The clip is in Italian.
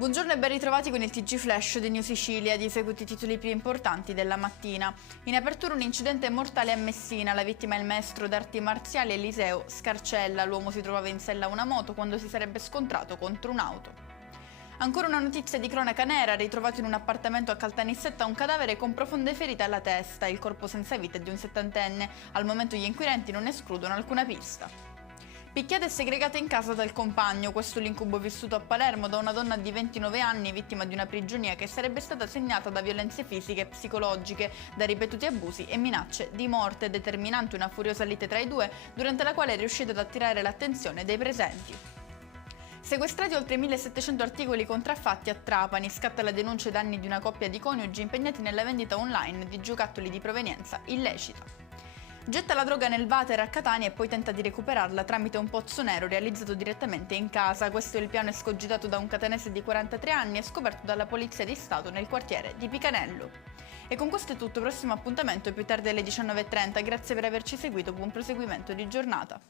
Buongiorno e ben ritrovati con il TG Flash di New Sicilia. Di seguito i titoli più importanti della mattina. In apertura un incidente mortale a Messina, la vittima è il maestro d'arti marziali Eliseo Scarcella. L'uomo si trovava in sella a una moto quando si sarebbe scontrato contro un'auto. Ancora una notizia di cronaca nera: ritrovato in un appartamento a Caltanissetta un cadavere con profonde ferite alla testa. Il corpo senza vita è di un settantenne. Al momento gli inquirenti non escludono alcuna pista. Picchiata e segregata in casa dal compagno, questo è l'incubo vissuto a Palermo da una donna di 29 anni, vittima di una prigionia che sarebbe stata segnata da violenze fisiche e psicologiche, da ripetuti abusi e minacce di morte, determinante una furiosa lite tra i due, durante la quale è riuscita ad attirare l'attenzione dei presenti. Sequestrati oltre 1700 articoli contraffatti a Trapani, scatta la denuncia ai danni di una coppia di coniugi impegnati nella vendita online di giocattoli di provenienza illecita. Getta la droga nel water a Catania e poi tenta di recuperarla tramite un pozzo nero realizzato direttamente in casa. Questo è il piano escogitato da un catanese di 43 anni e scoperto dalla Polizia di Stato nel quartiere di Picanello. E con questo è tutto, prossimo appuntamento più tardi alle 19:30. Grazie per averci seguito, buon proseguimento di giornata.